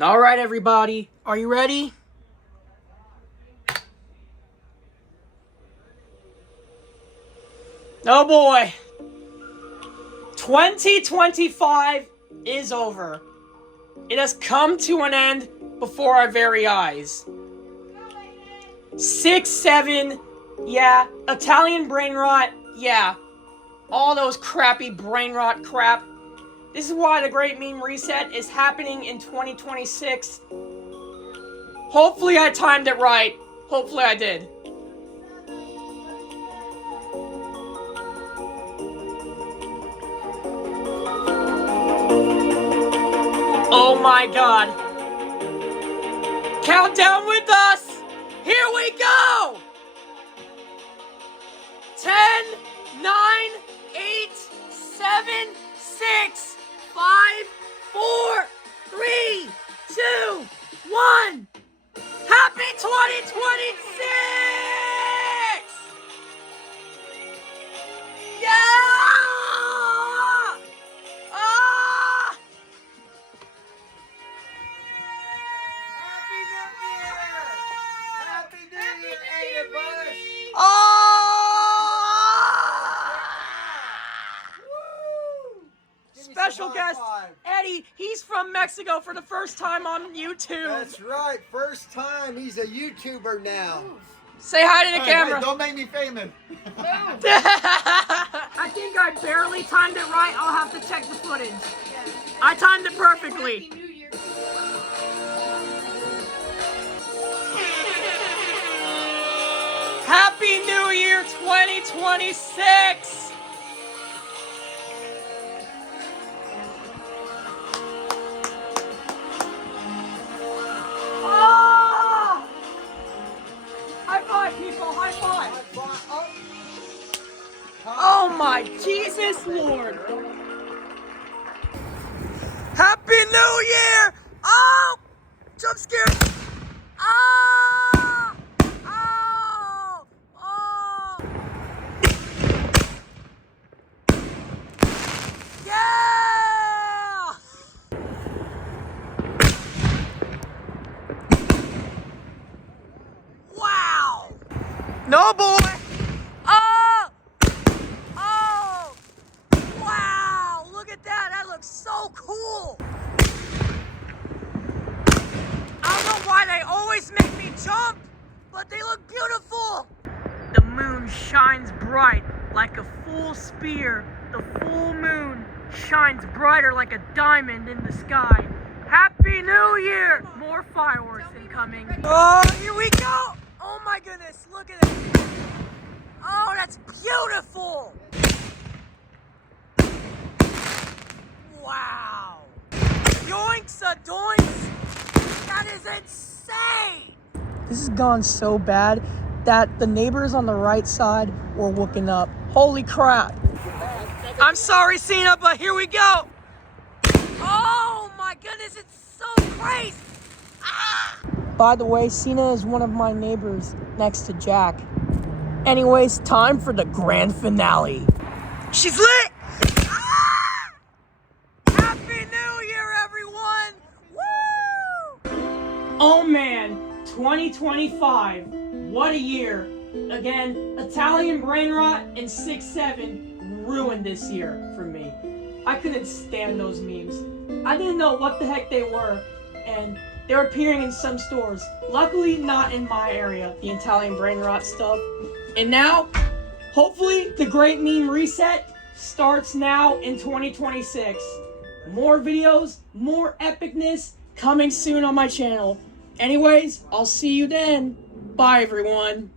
All right, everybody. Are you ready? Oh boy. 2025 is over. It has come to an end before our very eyes. 6-7, yeah. Italian brain rot, yeah. All those crappy brain rot crap. This is why the Great Meme Reset is happening in 2026. Hopefully I timed it right. Hopefully I did. Oh my god. Countdown with us! Here we go! 10, 9, 8, 7, 6, 5, 4, 3, 2, 1. Happy 2026! Yeah! Ah! Happy New Year, Ada Bush! Special guest, Eddie. He's from Mexico for the first time on YouTube. That's right, first time. He's a YouTuber now. Say hi to the camera. Hey, don't make me famous. I think I barely timed it right. I'll have to check the footage. I timed it perfectly. Happy New Year 2026! Ah! High five, people! High five! Oh my Jesus Lord! Happy New Year! Oh! Jump scare! Ah! Oh! Oh! Yeah! Wow! No boy! Oh! Oh! Wow! Look at that! That looks so cool! I don't know why they always make me jump, but they look beautiful! The moon shines bright like a full spear. The full moon shines brighter like a diamond in the sky. Happy New Year! More fireworks incoming. Oh, here we go! Oh my goodness, look at it! Oh, that's beautiful! Wow! Yoinks a doinks! That is insane! This has gone so bad that the neighbors on the right side were woken up. Holy crap! I'm sorry, Cena, but here we go! Oh my goodness, it's so crazy! Ah! By the way, Cena is one of my neighbors next to Jack. Anyways, time for the grand finale. She's lit! Ah! Happy New Year, everyone! Woo! Oh man, 2025. What a year. Again, Italian brain rot and 6-7 ruined this year for me. I couldn't stand those memes. I didn't know what the heck they were, and they were appearing in some stores. Luckily, not in my area, the Italian brain rot stuff. And now, hopefully, the Great Meme Reset starts now in 2026. More videos, more epicness coming soon on my channel. Anyways, I'll see you then. Bye, everyone.